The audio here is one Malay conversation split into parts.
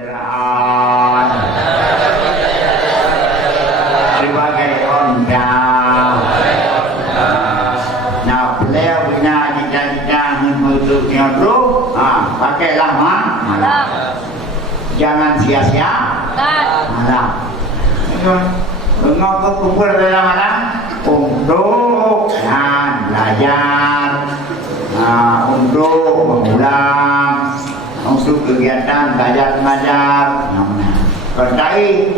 kenderaan sebagai ondang. Nah, beliau punya cita-cita menutupnya bro, pakailah malam. Jangan sia-sia malam. Mengapa kumpul dalam malam? Untuk belajar, untuk mengulang, untuk kegiatan belajar mengajar. Kendai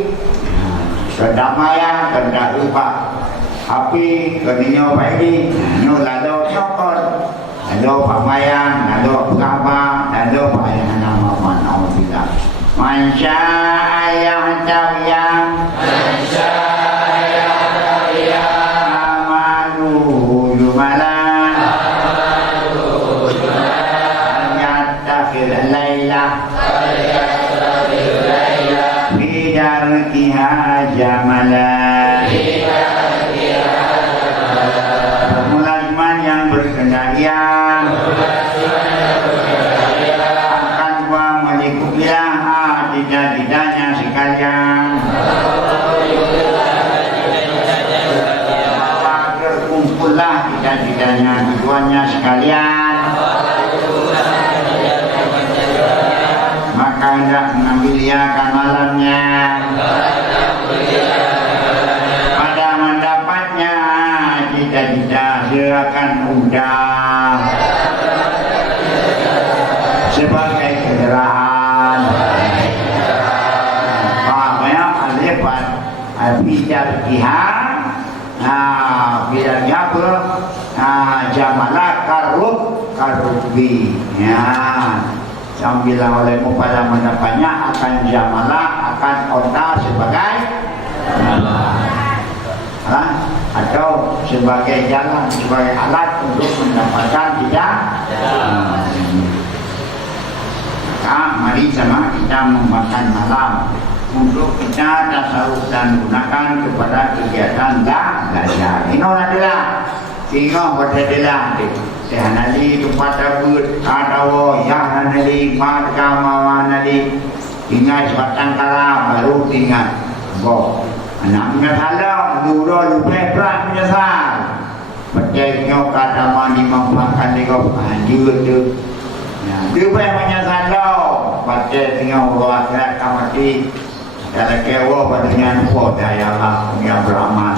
kedamaian, kendai pak api, keninyo pagi, nyo lado nyokot, lado pamayan, lado pengapa, lado payah nama mana kita. Mansya ayah tawiyah, mansya ayah tawiyah, amanu jumalan, amanu jumalan, yattakhil laylah, yattakhil laylah, bidarkiha jamalan, bidarkiha jamalan. Pemulaman yang berkendalian, akan gua melikupilah cita-citanya sekalian. Berkumpullah cita-citanya tujuannya sekalian. Maka hendak mengambil iakan malamnya. Pada mendapatnya cita-cita silakan undang sebagai kendaraan. Bidar jihad, bidar apa? Jamalah karubi. Sambil olehmu pada mendapatnya akan jamalah, akan onta sebagai atau sebagai jalan, sebagai alat untuk mendapatkan tidak. Mari sama kita memakan malam untuk kita tasawuf dan gunakan kepada kegiatan belajar. Ini adalah tinggal berdadilah sehanali tempat abud atawa yahanali madkama nali tinggal sebatang kala baru tinggal boh anaknya salah dulu lupa menyesal percaya kata mani mampakan dikau anjur tu lupa menyesal dah percaya tinggal Allah akhirat kamati. Kalau kewa padanya po daya lah yang beramal.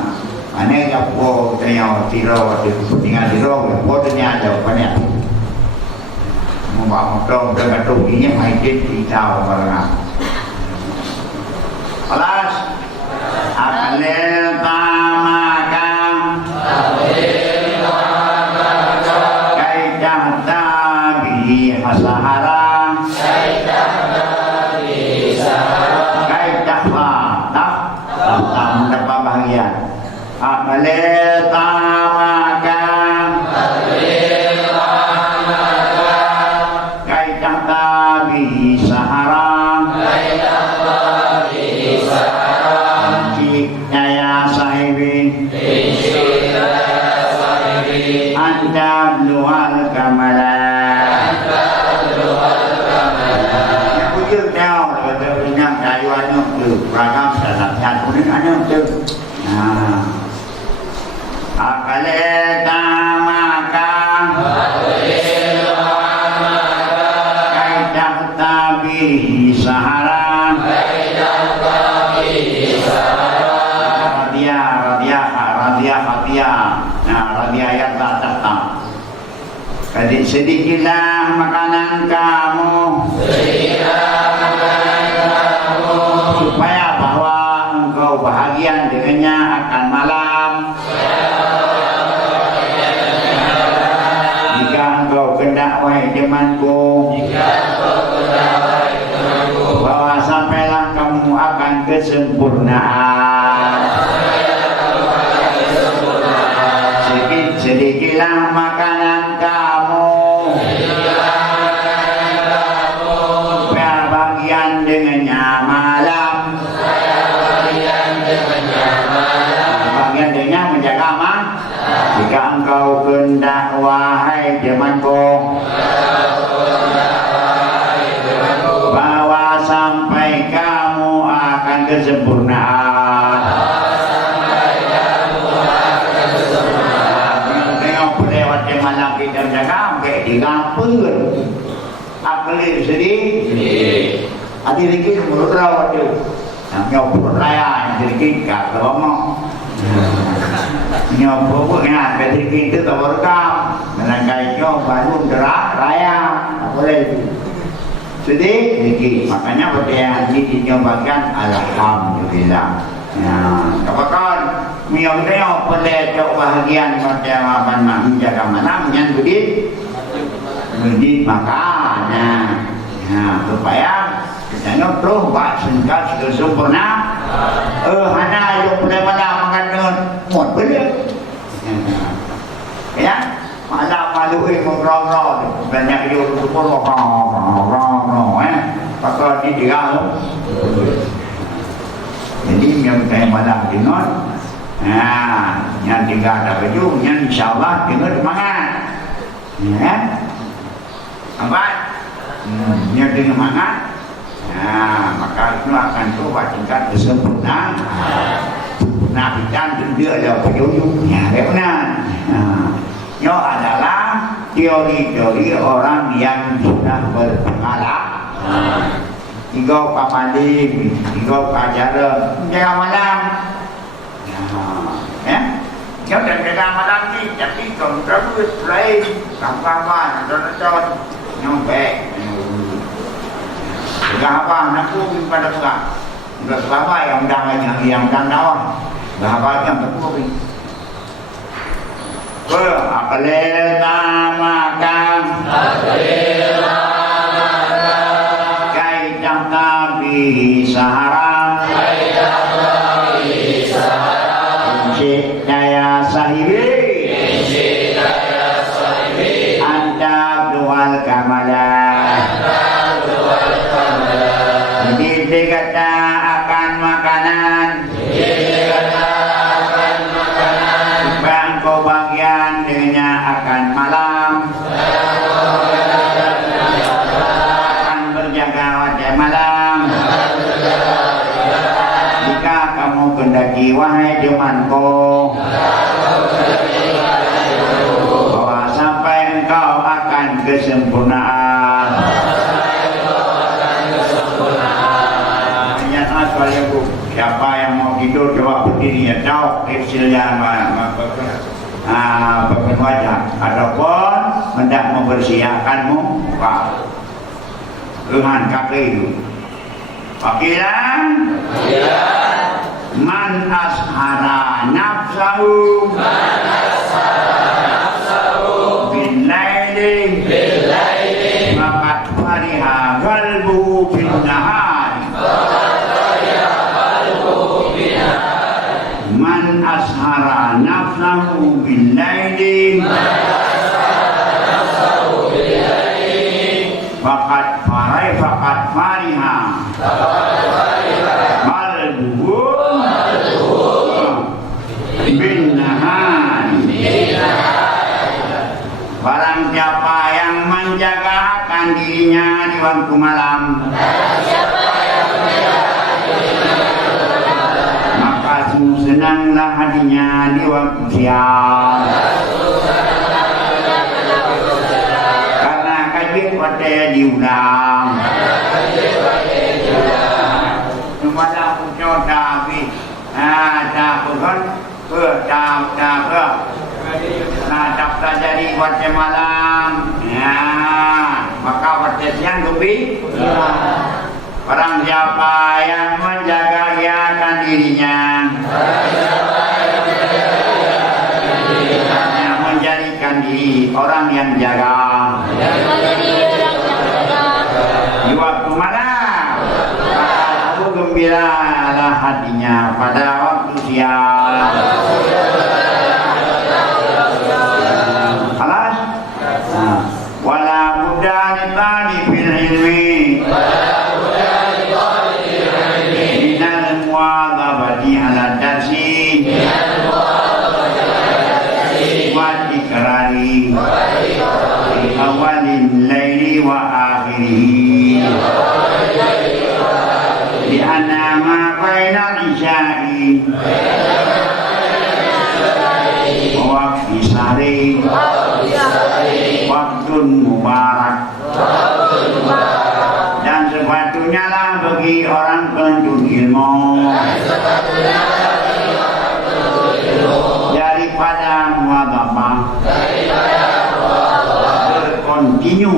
Ane ya po daya tiro di tinggal tiro po daya ada banyak. Membawa motor dengan tu ini makin kita orang. Alas akan tamakan kaidah tabi hasahara. Kaidah tabi sahara, ya sahibi, anda luar kamalan. Bujur dah, ada minyak kayu anu tu, ragam dalam satu ni anu tu. Akale tamakan kaidah tabi sahara radia yang tak datang. Sedikitlah makanan kamu supaya bahwa engkau bahagia dengannya akan malam. Kendak wahai temanku, bahwa sampailah kamu akan kesempurnaan. Sedikitlah makanan kamu, supaya bagian dengannya malam. Bagian dengan menjaga aman. Jika engkau kendak wahai temanku, bahwa sampai kesempurnaan. Tengok lewat yang malam kita jaga, sampai digapun. Apalir sedih. Adi lagi menurut rawat tu. Nyopur raya sedikit kat lomong. Nyopur pun ingat sedikit itu tak berkam. Melangkai nyop baru gerak raya. Tak boleh itu. Sedih sedikit. Makanya pada yang haji dinyobakan alhamdulillah. Ya, kapan miyong-miyong boleh cok bahagian pada menjaga malam yang budit makanya. Ya, supaya jangan perlu buat singkat sempurna. Hana yang boleh malam makan muat boleh. Ya, malam malu mengrong-rong banyak yang pun mengrong-rong pakai di dia. Jadi yang saya malam dengar, yang tinggal ada baju, yang insyaAllah dengar semangat. Ya, nampak? Yang dengar semangat. Maka itu akan coba tingkat kesempurnaan. Nah, bidan dia ada penyuyungnya, benar. Itu adalah teori-teori orang yang sudah berpengalaman. Tiga pamali, tiga ajaran, jaga malam. Nếu đừng jaga malam ni, tapi kalau terus lain, kawan-kawan, don-don, nyampe. Jaga apa? Nak pun pada enggak. Enggak selama yang daun. Berapa yang terpukul. Apalil namakan. Nabi Sahara Encik Daya Sahibi Anta Abdul Kamala. Jadi dikata akan makanan Bangko bagian dengan akan malam akan berjaga wajah malam. Jika kamu kendaki wahai temanku bahwa sampai engkau akan kesempurnaan. Ayat asal ya bu. Siapa yang mau tidur coba berdiri ya jauh kecilnya bagian wajah. Adapun hendak membersihkanmu muka. Tuhan kaki itu. Pakiran. Man ashara nafsahu bin laili maqad fariha qalbu bin nahar. Man ashara nafsahu bin laili faqad fariha bin nahar. Barang siapa yang menjaga akan dirinya di waktu malam, maka senanglah hatinya di waktu siang. Karena kajian pada diulang. Malam pucuk tapi tak pun tak jadi pada malam. Maka pada siang lebih. Barang siapa yang menjaga akan dirinya, yang menjadikan diri orang yang jaga di waktu malam, aku gembiralah hatinya pada waktu siang. Alas, wala budani tani fil ilmi. Ala darsi wa ikrari fi awalil laili wa akhirih li anna ma baina Waktu sari Waktu mubarak dan sepatutnya lah bagi orang penuntut ilmu daripada muadabah berkontinu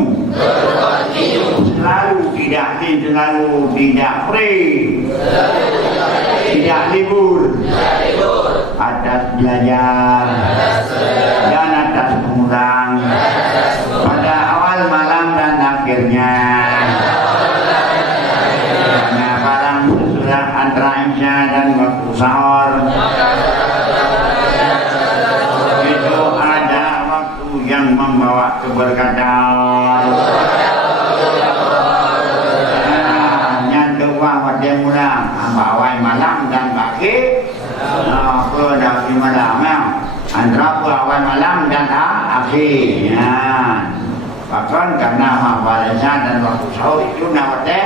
selalu tidak free tidak libur atas belajar dan atas mengulang pada awal malam dan akhirnya karena barang sesudah antara isya dan waktu sahur itu ada waktu yang membawa keberkatan. Yang kedua pada mula awal malam dan akhir apa dah malam antara awal malam dan akhirnya bahkan karena mabalanya dan waktu sahur itu nawatnya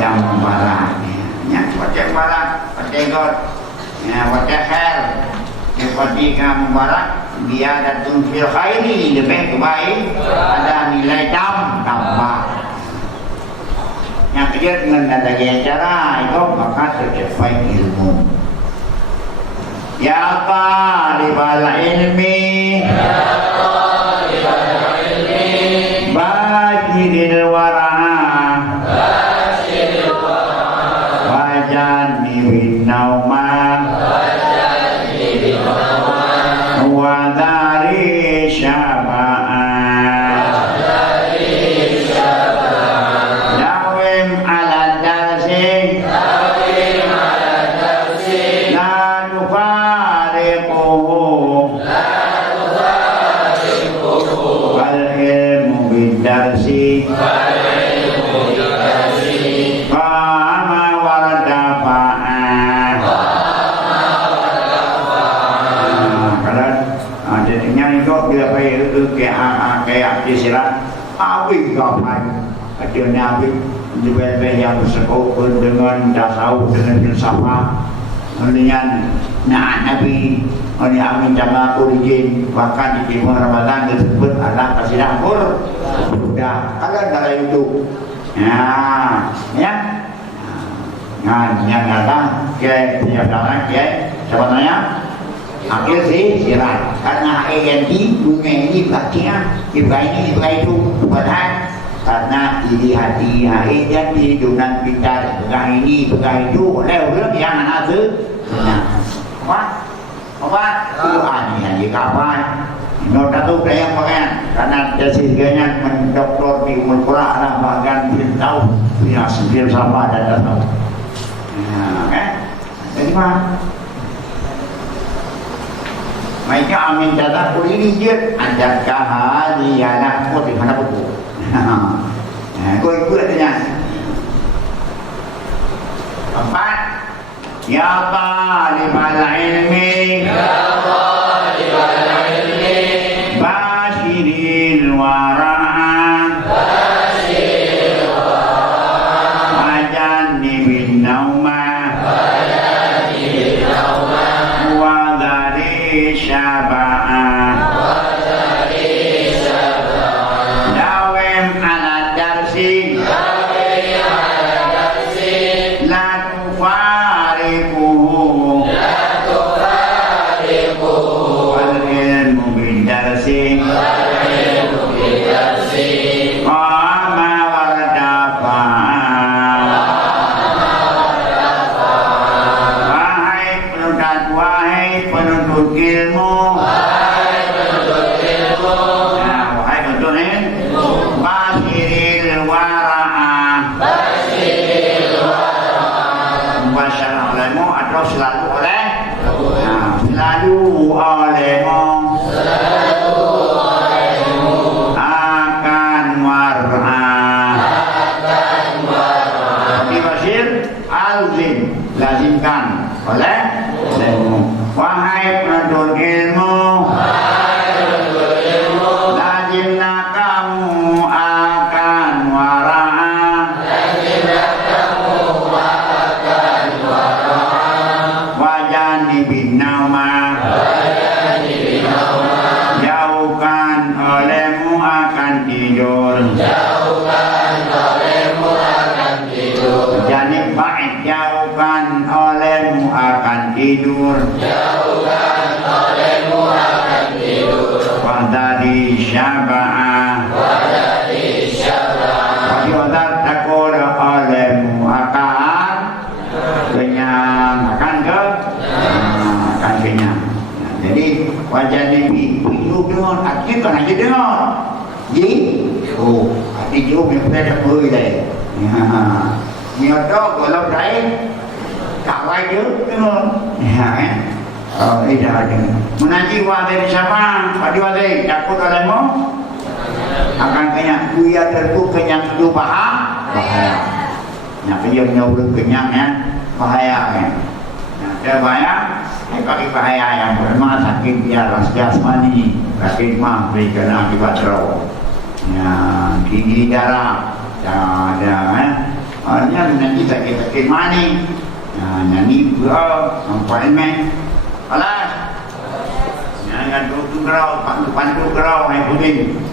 yang membaraknya wajah barak wajah god wajah khair ketika membarak dia datang fil khairi lebih baik ada nilai tambah yang kerja dengan adanya cara itu maka tercapai ilmu ya talibal ilmi bajiril wara'a wajannibin nauma wa dari syafa'a dawim ala darsi la nufariquhu wal ilmu bidarsi fama wardafa'a jadinya itu bila pergi kayak disirat awik kapan akhirnya awik juga yang bersekongkol dengan tasawuf dengan filsafat dengan Nabi oleh amin jamaah kurijin bahkan di timur Ramadan disebut adalah kasih dapur sudah kalau dari itu ya yang ada ke penyedaran ke sebenarnya akhir sirat karena ANT bunga ini bagian iba itu padahal karena iri hati dan hidupan pintar pegang ini pegang itu oleh orang yang ada apa Tuhan yang dikapan nota tu kaya pengen karena jasirnya mendoktor di umur Quran lah bagian tahu ya sendiri sama dan tahu jadi mah mereka amin datang pun ini je ada kahali anak kau di mana buku kau ikut aja empat ya talibal ilmi basyiril wara'a wajannibin nauma wa dari syaba'a dawim ala darsi la tufariquhu wal ilmu bidarsi qama wardafa'a wahai penuntut ilmu wahai penuntut ilmu basyiril wara'a mubasyarah olehmu atau selalu oleh selalu olehmu akan war'a dibasyir alzim lazimkan oleh wahai penuntut ilmu lazimlah kamu akan wara'a tidur. Jauhkan olehmu akan tidur. Wadadi syaba'ah. Wadadi syaba'ah. Wadadi takut olehmu akan kenyang. Akan ke? Akan kenyang. Jadi wajah Nabi hidup dengan artinya kan aja dengar. Ji, oh, arti jom yang kita dah boleh dah. Ni ada kalau dah tak wajib dengar. Kan? Oh, dah ada. Menanti wajah sama, wajah takut olehmu akan kenyang. Kuya terku kenyang itu bahaya. Nak pergi menyuruh kenyang kan, bahaya kan. Nah, bahaya. Bagi bahaya yang pertama sakit biar jasmani, sakit mah berikan akibat roh. Ya, tinggi darah, ada hanya nanti sakit mani. Nanti buat appointment. Alas, yang tu kerau, pantu kerau, hai puding.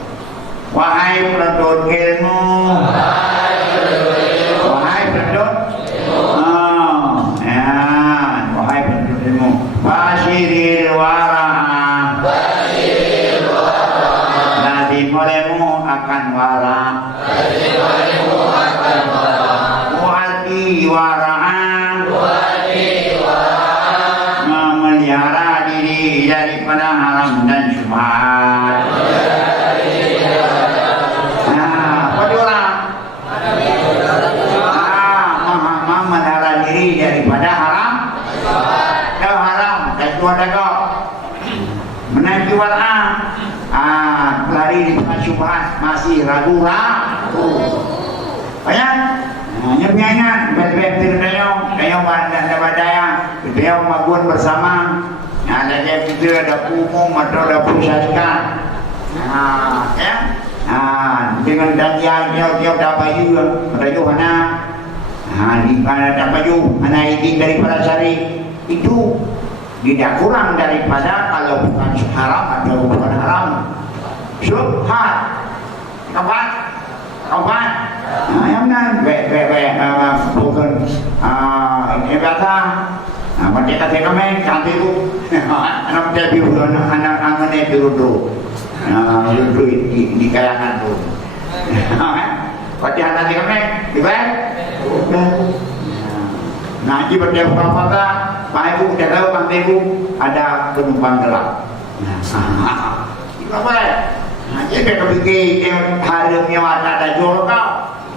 Wahai penduduk ilmu, wahai penduduk. Basyiril wara'a. Basyiril wara'a. Nanti olehmu akan wara. Nanti olehmu akan wara. Wati wara'a. Wati wara'a. Memelihara diri daripada haram dan syubhat. Memelihara diri daripada apa dia orang? Memelihara diri daripada haram. Ada kau menanti warna pelari dengan syubhat masih ragu-ragu banyak nyep-nyanyan beb-beb kayo badaya kayo magun bersama ada kita ada umum atau ada pusatkan ya dengan janjian dia dah bayu mana di mana dah bayu mana izin daripada syari itu tidak kurang daripada kalau bukan haram atau bukan haram. Syubhat, kawan, yang nan, bukan ini kata, macam kata kami cantik tu, anak jadi anak ni dulu, di kalangan tu. Macam nanti kami, dibaik. Nah, jika dia berkata, Pak Ibu kita tahu Bang Ibu ada penumpang gelap. Itu apa ya? Nah, jadi kita fikir hari ni ada jual kau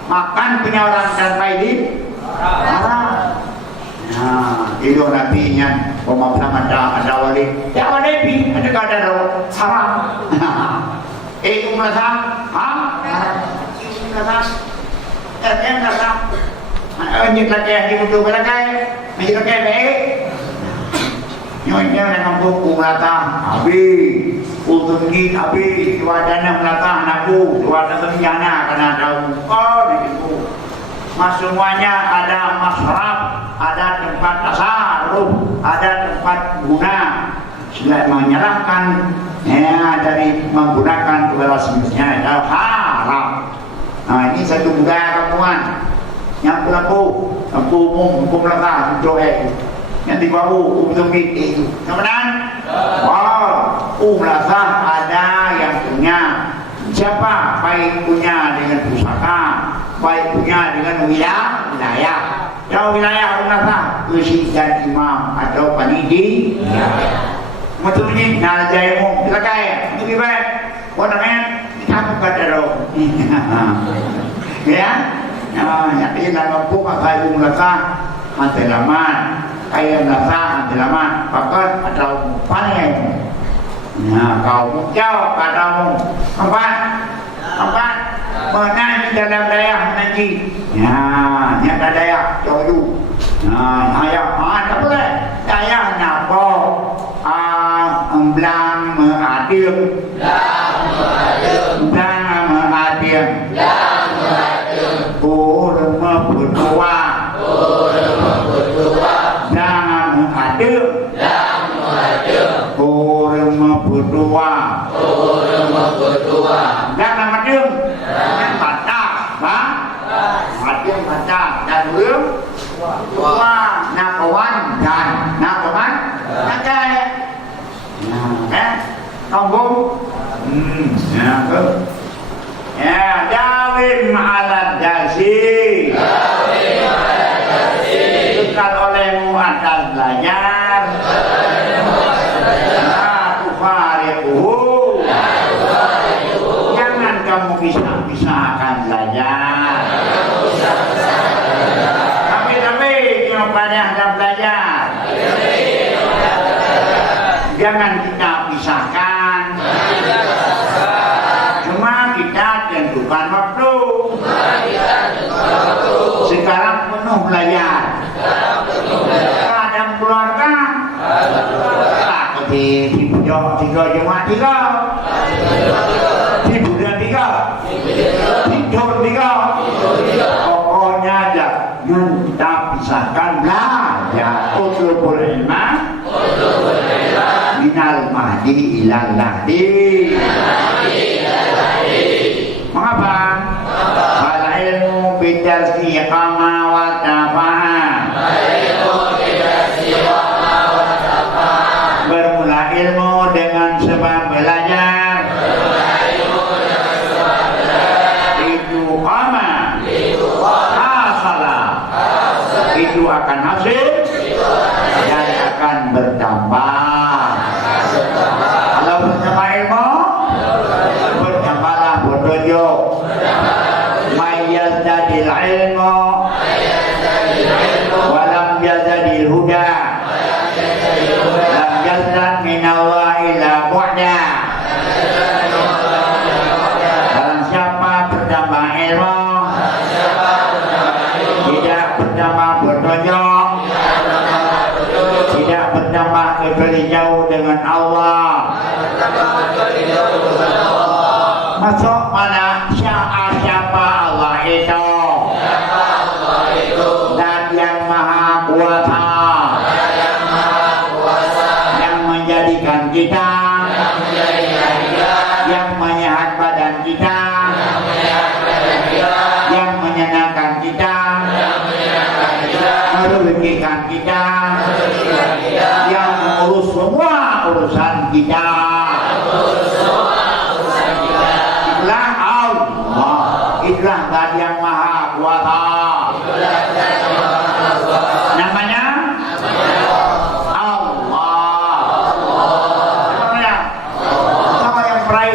makan punya orang tanpa izin. Nah, itu nabinya pemahaman ada wali. Ya wali pi ada kada haram. Itu merasa, itu merasa, merasa. Nyik lagi yang dibutuh berakai, nyik lagi baik. Nyonya dengan buku melata, habis, untuk ni habis, wadana melata anakku, wadana semuanya karena ada kau di situ. Mas semuanya ada masraf, ada tempat tasarruf, ada tempat guna. Selain menyalahkan, dari menggunakan kepada semestinya itu haram. Nah ini satu budaya kamuan. Yang berlaku hukum melata joek yang dibawa hukum itu kemudian melata ada yang punya siapa baik punya dengan pusaka baik punya dengan wilayah kalau wilayah melata kursi dan imam atau panidi maksudnya nalajaimu kita kaya lebih baik namanya kamu kata roh ya yang ini nama buka kayu melata antelaman kayu melata antelaman pakat atau panen. Nah kau jauh katamu apa mana di dalam daerah nanti ya yang ada daerah jauh ayah tak boleh daerah napa belang mengadil Kurma berdua jangan mengadil kurma berdua jangan mengadil jangan baca adil baca dan belum nakawan dan nakawan Kampung? Ya, ke? Ya, dawim alat dasi. Tukar olehmu atas belajar. Tufariquhu. Jangan kamu pisah-pisahkan belajar. Tapi jawabannya ada belajar. Jangan kita pisahkan. Cuma kita tentukan waktu. Sekarang penuh belajar. Kadang keluarga. Tak tipu tiga jemaah tiga. Tipu dan tiga. Tidur tiga. Pokoknya jangan kita pisahkan belajar. Utlubul ilma. Minal mahdi ilal lahdi. Mengapa? Fal ilmu bitasdiqama wa tafaham. Bermula ilmu dengan sebab belajar. Itu qama. Hasalah. Itu akan hasil dan akan bertambah. Kalau bertambah ilmu, bertambahlah petunjuk. Mayyaz dadil ilmu, walam yazadil huda, lam yazad minallah ila bu'da. Barang siapa bertambah ilmu, tidak bertambah petunjuk, tidak bertambah lebih jauh dengan Allah. Masuk mana siapa Allah itu? Dan yang maha kuasa, yang menjadikan kita, yang menyehat badan kita, yang menyenangkan kita, merugikan kita, yang mengurus semua urusan kita. Itulah Allah, itulah zat yang maha kuasa. Namanya Allah. Namanya sama yang perai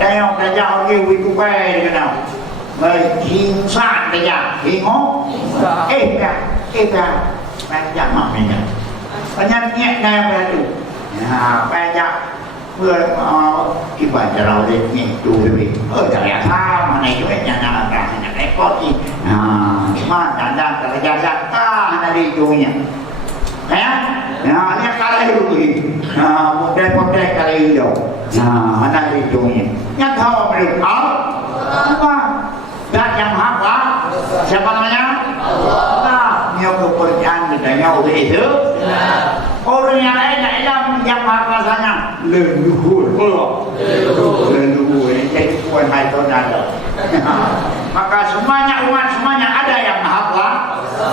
dan yang tajak lagi wiku pai kenal. Berhinsa tajak, hingo. Tajak maknanya. Penyakit yang baru. Tajak. Vừa cái bài trả lời để nhẹ đủ vì trời ạ sao mà này chú ấy nhà nào cả nhà cái có gì mà đã ra ta đi chú nhỉ hả nhắc cái đây rồi một đây cái đây rồi anh đi chú nhỉ nhắc thôi mà được không ra chẳng hát quá siapa namanya nhiều kepercayaan bedanya oleh itu orang yang lain yang maha kuasanya leluhur, leluhur jadi bukan hal itu ada. Maka semuanya umat semuanya ada yang maha kuasa,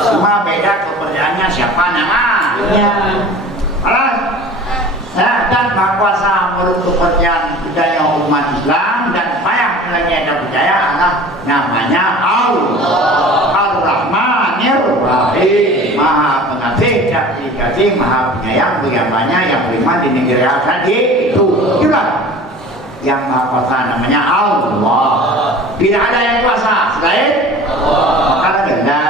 cuma beda kepercayaannya siapa namanya. Alas, dan maha kuasa menurut kepercayaan budaya umat Islam dan payah lagi ada percaya adalah namanya Allah, Ar-Rahmanir Rahim, Maha Pengasih dan Dikasih, Maha Penyayang bagi hambanya yang beriman di negeri akhirat itu. Itulah yang maha kuasa namanya Allah. Tidak ada yang kuasa selain Allah. Maka la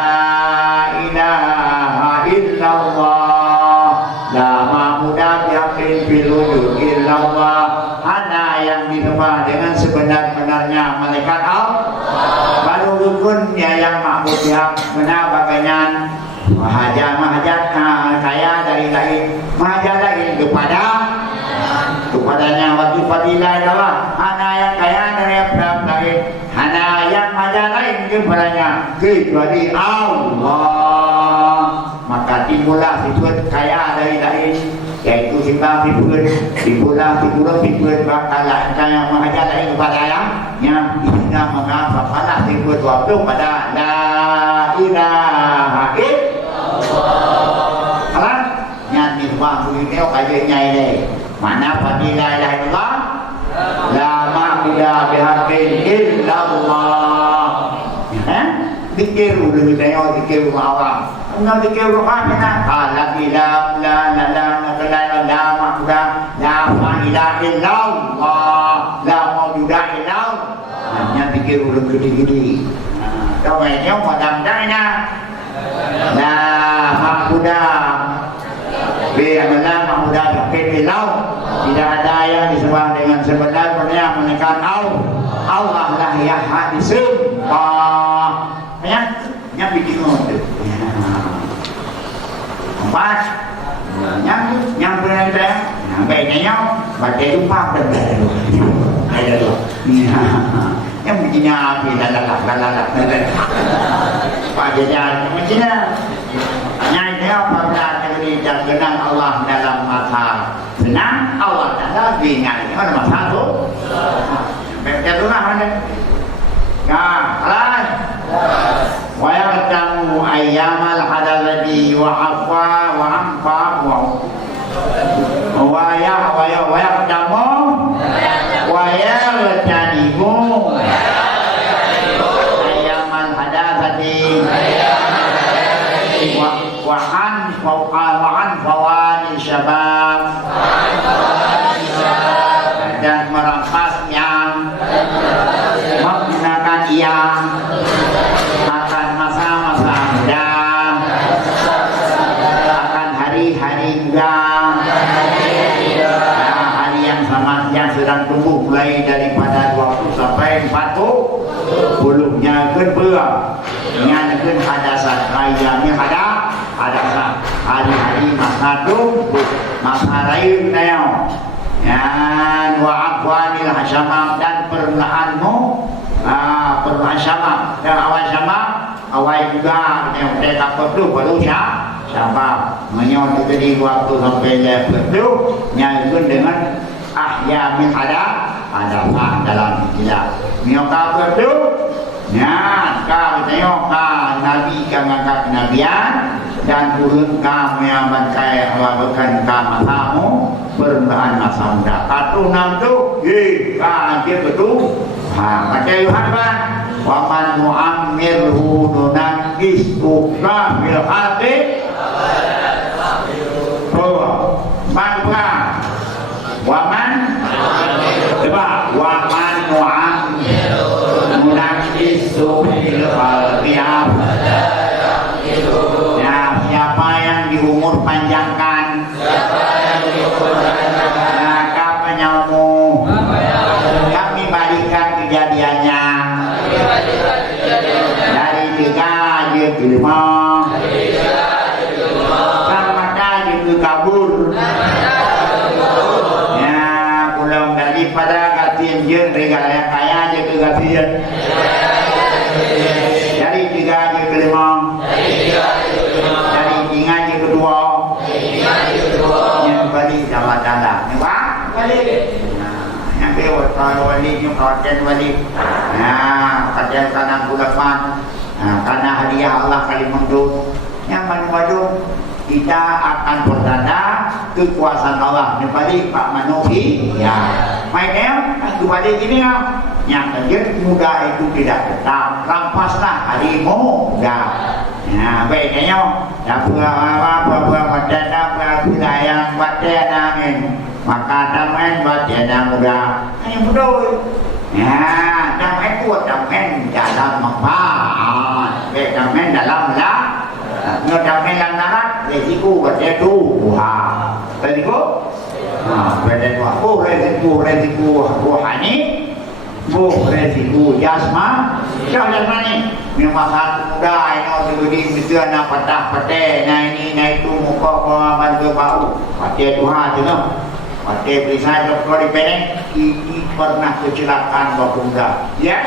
ilaha illallah, la ma'budu bihaqqin fil wujud illallah. Hanya yang disembah dengan sebenar-benarnya malaikat Allah. Baru rukunnya yang ma'bud yang benar bagaian mahajat kaya dari lain, mahajat lain kepadanya wajib fadilah adalah hana yang kaya dari yang lain, hana yang mahajat lain kepadanya kecuali Allah. Maka timbullah sifat kaya dari lain, yaitu sifat timbullah sifat bakalah yang mahajat lain kepadanya yang tidak mengapalah sifat waktu pada la ilaha illallah. Alah, nyanyi wah ini kaya nyai deh. Mana fadilah ilaha illallah illallah. Dikir dulu tengok dikir awam. Nak dikir rohan nak. La ilaha illallah la ilaha illallah la mawjuda illallah. Yang dikir dulu gede-gede. Kau macam padam-padam nak. La mahmuda bi'amalah mahmuda bi'akid ilau. Tidak ada yang disebut dengan sebenar-benarnya menekan Allah lah yang hadisun yang bikin itu empat yang benar-benar baiknya baca lupa benar ada tu yang bikinnya api lalak pada jalan macamnya nyai apa berarti terkenal Allah dalam masa senang Allah tak ingat mana masa tu betul lah ada alas wa yaqdamu ayyamal hadalati wa afwa wa amfa wa yaqdamu wa yaqtanibu ayyamal hadalati wa an fawani syabab dan merampasnya menggunakan yang akan masa-masa muda, akan hari-hari muda, hari yang sama yang sedang tumbuh mulai daripada 20 sampai 40-nya kedua yang hadasat raya ni hadasat hari-hari masa tumbuh masa raya neo dan wa aqwanil hasyamam dan perlahanmu perlahan syamam dan awal syamam awal juga yang mereka perlu baru syamam menyon itu di waktu sampai perlu nyalun dengan ahya min ada dalam istilah mioka perlu ya kau tengok nabi kan ngangkat kenabian dan turun kamu yang bangkai bukan kamu permulaan masa muda. Katu enam tu, dia betul. Baca Yuhan kan, waman mu'ammirhu nunakis tukah bil hati. Bangka, waman, coba waman mu'ammirhu nunakis tukah bil hati. Siapa yang diumur panjangkan siapa nyamu kami balikan kejadiannya dari 3 dia ke 5 sampai dia ke kabur ya pulang daripada kasihan dia regalnya kaya dia ke kasihan dari 3 dia ke 5 dari tinggal je kedua yang balik dalam-dalam balik yang lewat wali ni kawasan wali kajian tanah bulapan karena hadiah Allah kali mendung yang manu kita akan bertanda kekuasaan Allah di balik Pak Manuhi ya mainnya di balik ini yang kerja muda itu tidak tetap rampaslah harimu muda. Nah, baiknya apa macam wilayah badan angin maka tamen badan muda hanya muda ya tamen kuat tamen dalam manfaat tamen dalam lah tamen dalam narat resiko badan tu resiko badan tu resiko rohani resiko jasma jasmani memang hati muda ini di mestian patah-patah ini itu muka bantu bau patah Tuhan tu no patah perisai doktor di peneng ini pernah kecelakaan bapa muda yes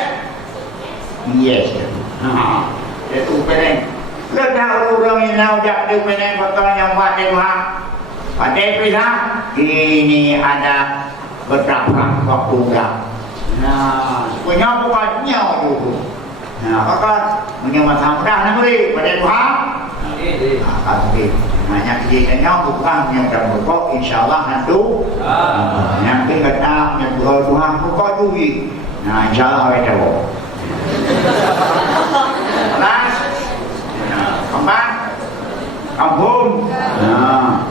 itu peneng ledah orang ini nak di peneng patah yang buat Tuhan patah perisai ini ada berapa bapa muda punya buatnya itu. Maka menyamakan mudah nak beri pada Tuhan. Kasih. Hanya kejadiannya bukan yang terbuka, insyaAllah nanti. Yang kita yang Tuhan buka juga. Nah, insyaAllah itu. Kelas. Kembang. Kampung. Nah.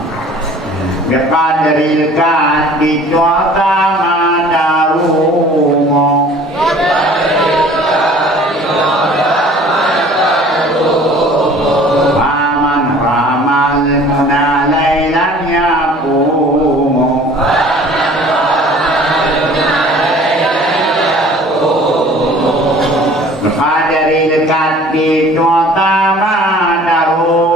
Dekat dari dekat di cuaca mandarumo. Paman ramal munalailan yakumo. Dekat dari dekat di cuaca mandarumo.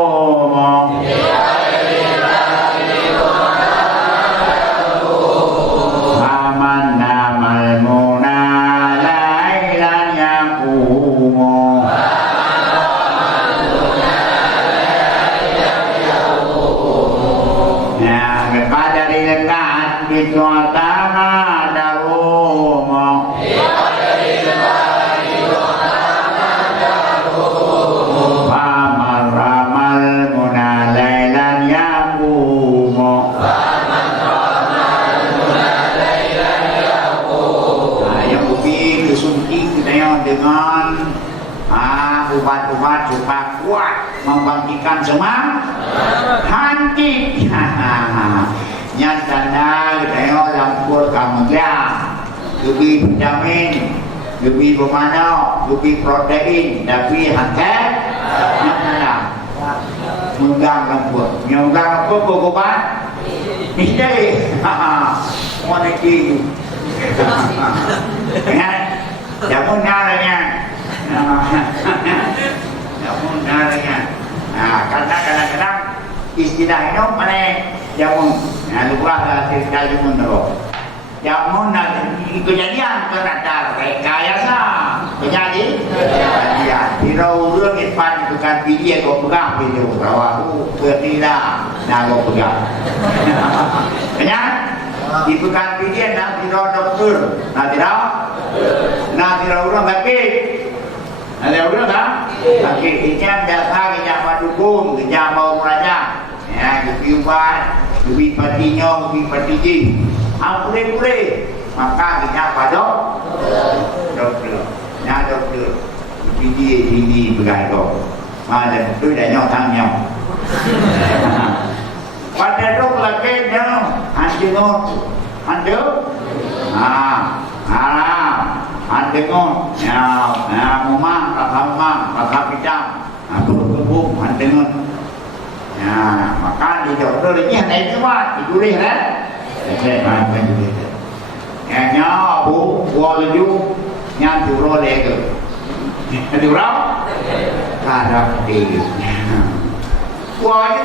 Dengan ubat-ubat supaya kuat membangkitkan semangat hati. Nyatanya kita lampur kamu dia lebih vitamin, lebih bermana, lebih protein, tapi hati nyatanya menggang lampur, menggang lampur kubat ni deh. Mana itu? Jamun naranya, jamun naranya. Nah, karena kadang-kadang istilah itu mana jamun. Nah, lupa cerita jamun tu. Jamun kejadian terhadap rekayasa kejadian. Tirau รื่องIrfan bukan video kau pegang video. Kalau aku bertila, nak kau pegang. Kenapa? Di pegang video nak tirau doktor, nak tirau. Nah, tidak orang sakit. Ada orang tak? Sakit kejam biasa, kejam dukung, kejam bau meraja. Ya, lebih ubat, lebih patinya, lebih patiji. Boleh. Maka kejam pada doktor. Nah, doktor. Tinggi pegang itu. Ada tu dah nyok tang nyok. Pada dok lagi nyok, anjing anda. Andengon, memang kata pijam, berhubung andengon. Maka di doktor ini ada buat, ditulis kan? Saya makan dulu. Nya buat laju, nya juro lego. Juro? Kadang di. Buat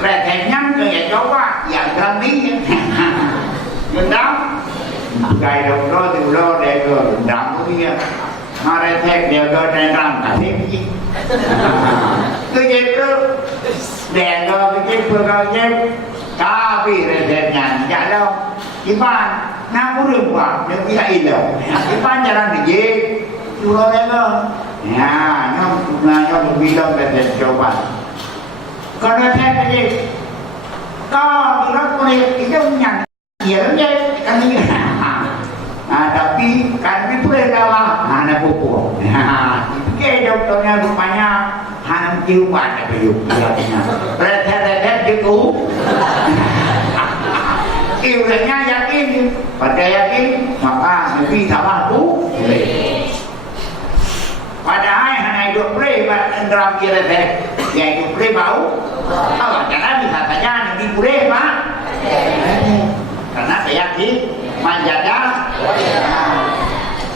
rekenya ke coba, yang kami, gendam. Gaya doktor tu lo lego, gendam tu dia. Mari tek dia go gendam, tapi ni. Tu je lego tu pegang tapi rekenya jalan. Iban, nak burung buat, dia tidak ilau. Iban jalan dia, tu lo lego. Ya, nyom bilang kita coba. Kalau tek dia, kau bilang boleh itu yang dia kan ni. Tapi kan itu adalah anak pupuk. Jika doktornya rupanya hanam ciuman apa yuk katanya. Red gitu. Iurannya yakin, pada yakin maka lebih salah tu. Padahal hanya hidup play dalam kira ya hidup play bau. Kalau jangan bisa saja nanti boleh pak. Karena saya yakin menjaga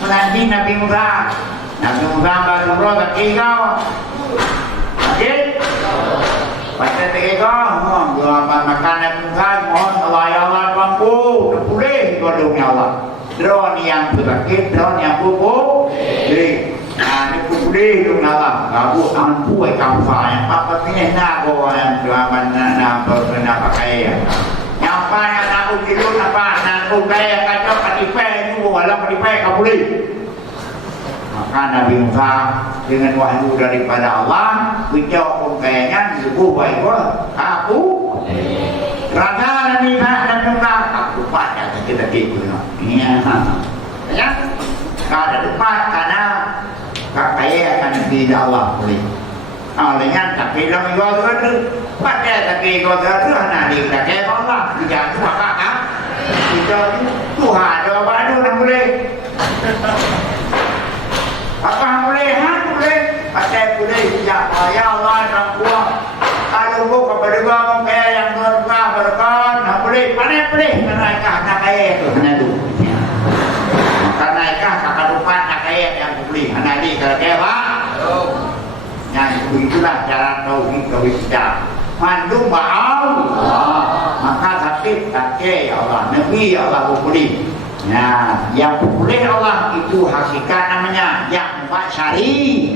nanti Nabi Musa berumrah ke kau okey pada kau mohon makan Nabi Musa mohon Allah mampu boleh kodongnya Allah drone yang berakit drone yang pupuk jadi ini boleh dong Allah kamu ampu kamu sayang apa ni nak kau yang nak pakai apa yang nak ujian apa nak ukai kacau katipai ni walau katipai kau boleh. Maka Nabi Musa dengan wahyu daripada Allah bijak ukainya ibu baik aku raga Nabi Musa aku pada kita gitu. Iya. ya. Kada depan karena kaya akan tidak Allah boleh. Dengan tapi dalam ibadah tu, pakai tapi ibadah tu hanya dipakai Allah tidak tuhan. Kita Tuhan ada baru nak boleh. Apa boleh? Boleh. Pakai boleh ya Allah nak buat. Kalau buat kepada orang kaya yang berkah berkah, nak boleh. Mana boleh? Naikah nak kaya tu hanya tu. Karena naikah kakak depan nak kaya yang boleh. Hanya di kerja apa? Yang itulah cara tauhid kewisdam. Mandung bau, maka sakit kakek Allah, Nabi Allah boleh. Nah, yang boleh Allah itu hakikat namanya yang syari.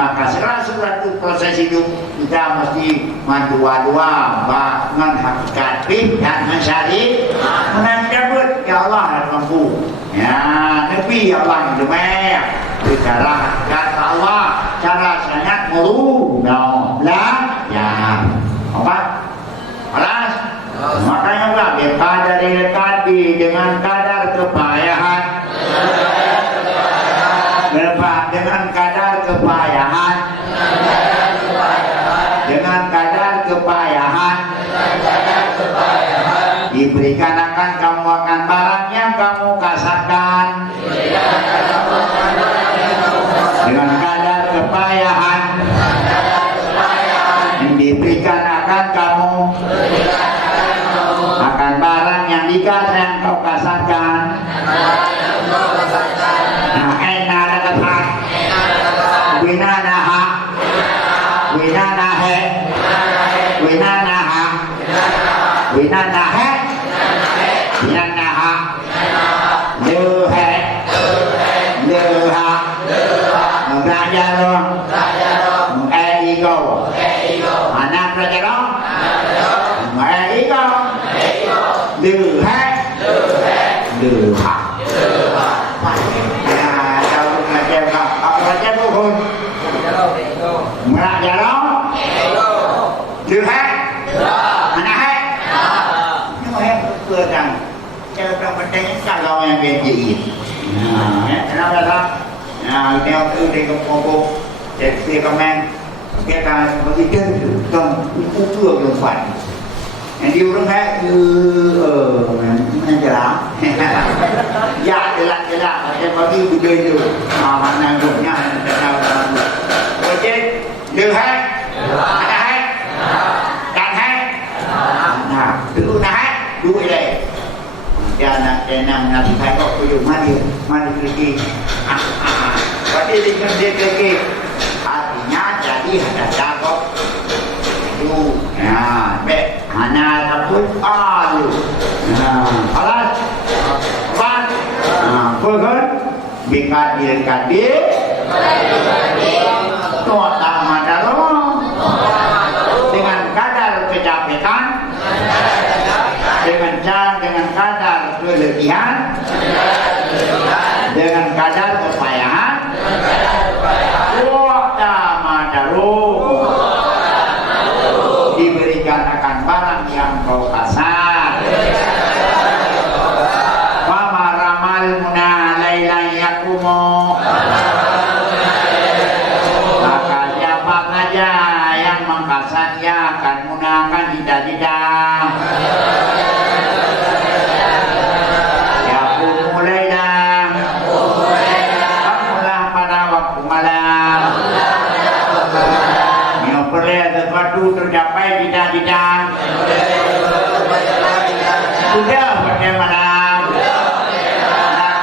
Maka segala itu proses hidup kita mesti mandua-dua dengan hakikat dan syari. Menanjabut ya Allah dan mampu. Ya, Nabi Allah itu cara hakikat Allah, cara sangat mulu, lah, ya, apa? Alas, makanya pula daripada tadi dengan kadar kepayahan, dengan kadar kepayahan, dengan kadar kepayahan, diberikan akan kamu akan barang yang kamu kasarkan. Dengan kadar kepayahan yang diberikan akan kamu akan barang yang dikasih yang kau kasarkan. Nah, enak ada kata winanaha winanahe winanaha winanahe winanaha lehe leha Rajaro, ego, anak rajaro, ego, lừa hát, lừa học. Đâu mà chơi không? Học là chơi vô cùng. Rajaro, lừa hát, anak hát. Nhưng mà em vừa rằng chơi trong bên đây sao lo em về gì? Nó ra đó. Đeo tư đây không cô để xe comment cái ta có gì chơi được không cũng thường được phải điều đó hết như anh chờ lắm dạ để lại em có đi chơi được mà bạn nào dùng nhau nào rồi chết được hết anh hết càng hết nào tự ta hết đuổi đây dan nang saya kok kudu mandi lagi. Berarti dengan dia lagi artinya jadi ada cakap itu. Nah, be hanya takut alu. Nah, alas. Pan. Pergi bikat dia. Tuh tamadaro. Dengan kadar kecapean. Dengan kadar kelebihan, dengan kadar kepayahan, diberikan akan barang yang kau kasar. Wama ramal muna layla yakumo. Maka siapa saja yang mengkasarnya akan menggunakan tidak-tidak. Tercapai tidak-tidak sudah bagaimana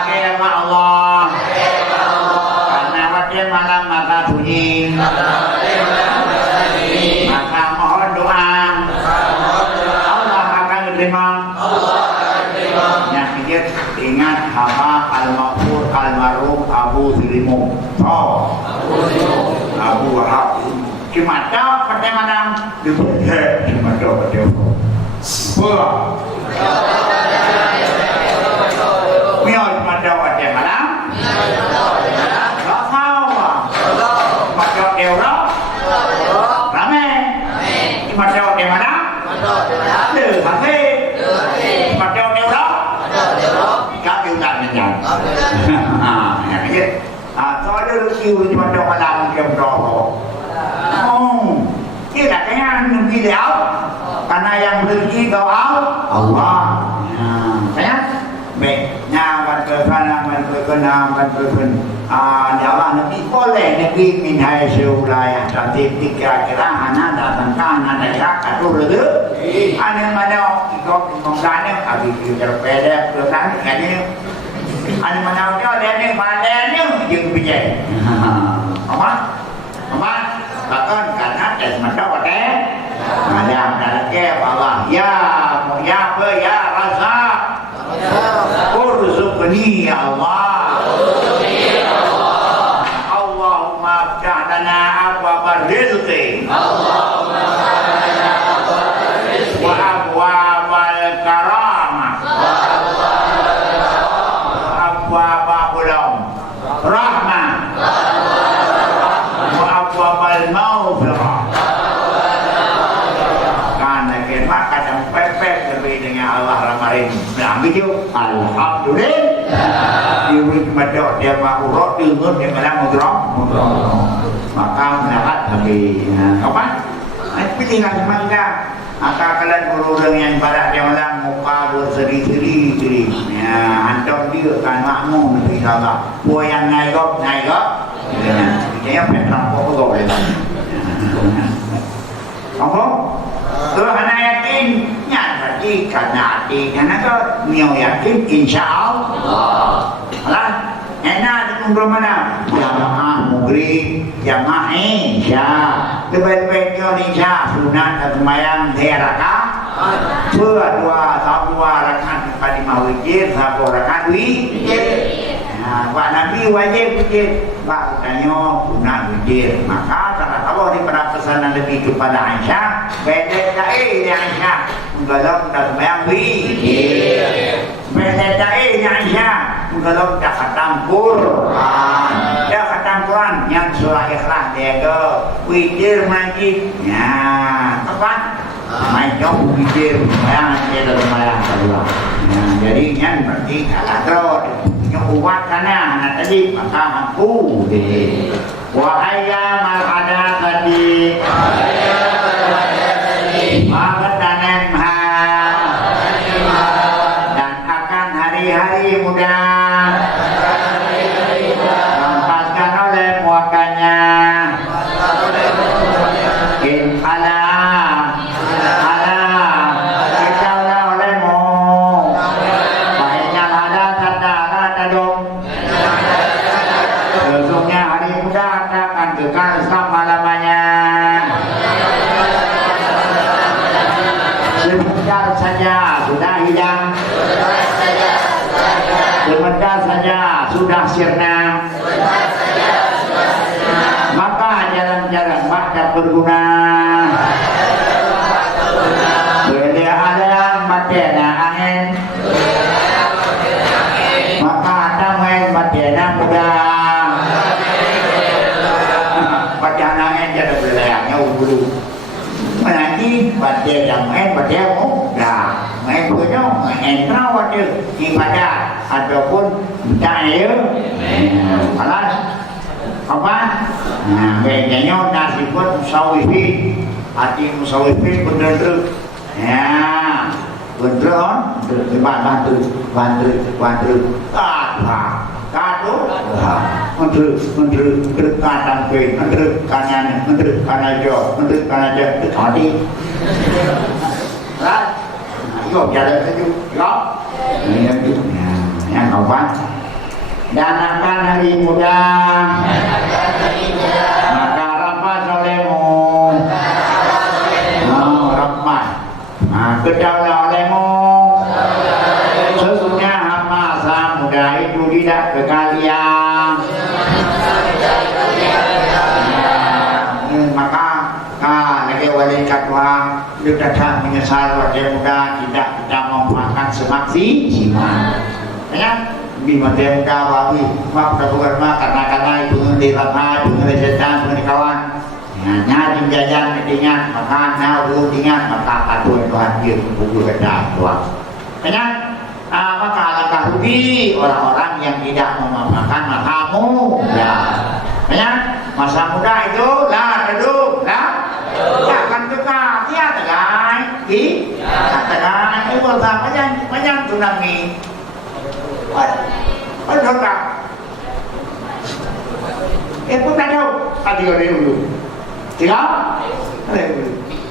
sama Allah karena bagaimana maka bunyi maka mohon doa Allah akan menerima yang pikir ingat hamba al-maghfur al-marhum Abu Zilimu Abu Wahab cuma tahu bagaimana dibuat cuma tahu bagaimana mial cuma tahu bagaimana tak tahu macam Euro ramai cuma tahu bagaimana hati cuma tahu Euro kau tak menjadi dia karena yang rezeki kau Allah. Ya, baik. Nyaman berkenan. Allah Nabi boleh Nabi min haitsu la yahtasib kira-kira anak datangkan anak dekat tu lagi. Anak mana ikut mengkana habis terpedek terus ini. Anak mana dia ni malanya jeung bijak. Apa? Bahkan karena tes mata pada ada ke bawah ya rasa urzuqni ya Allah. Allahumma ftah lana abwaab rizqi wa abwaabal karamah abwaabul rahmah wa abwaabal maghfirah. Karena kita kadang pepek lebih dengan Allah ramarin. Nah, begitu alhamdulillah. Diberi medok dia mau urut dengun dia malah mudrok. Maka mendapat habis. Apa? Pilihlah semangka. Maka kalian urut yang barat dia malah muka berseri-seri. Ya, antum dia kan makmum insya-Allah. Buat yang naik. Dia petang pokok boleh. Apa? Kalau anak yakin, berarti karena hati, karena kau niat yakin, insya Allah. Alah, enak di kumpul mana? Jamaah mugri, jamaah insya. Lebih-lebih insya, sunat dan semayang deraka. Dua rakaat pada mawajib, satu rakaat wajib. Pak Nabi wajib wujud, Pak tanya guna wujud. Maka salah Allah daripada pesanan lebih kepada Aisyah, bedek da'i Aisyah menggalak dah sembahyang wujud, bedek da'i Aisyah menggalak dah khatam Quran, dah khatam Quran yang surah Ikhlas dia ke wujud majid. Ya, apa? Macam wujud sembahyang dia dah sembahyang kedua. Jadi yang berarti kalah terus. Ubat kana anak tadi maka aku deh. Wahaya malada tadi. Maka tanem dan akan hari-hari muda. Lepaskan oleh muakanya. In alam. Sesungguhnya hari muda akan kekal selama-lamanya. Sebentar saja sudah hilang, sebentar saja sudah sirna. Maka jalan-jalan makna berguna. Bila ada yang matena angin, maka tamai matena muda. Pacangan dia ada belayangnya dulu. Menanti baca yang baca main punya entra wadah ibadah ataupun daya. Alas apa? Bedanya nasi buat musawifin, hati musawifin bener-bener. Ya, bener bantu. Kado, menteri kanan ke, menteri kanan jauh, tadi. Lah, itu jalan itu, yang kawan. Dan akan hari muda, maka rapat olehmu, rapat, kedaulah olehmu. Sesungguhnya masa muda itu tidak kekalian. Maka lagi wali katwa sudah tak menyesal wajah muda tidak kita memanfaatkan semaksimal. Ya, bima dia muda wabi maaf kabukarma karena itu dirata dengan setan dengan kawan. Nyari jajan ketingan makan nahu tingan maka patuh itu hadir buku kedah tuan. Ya. Maka alangkah rugi orang-orang yang tidak memanfaatkan matamu. Ya, masa muda itu lah redup, lah akan kekal. Lihat, katakan itu banyak tsunami. Betul. Pun tak tahu. Tadi ada dulu. Tidak?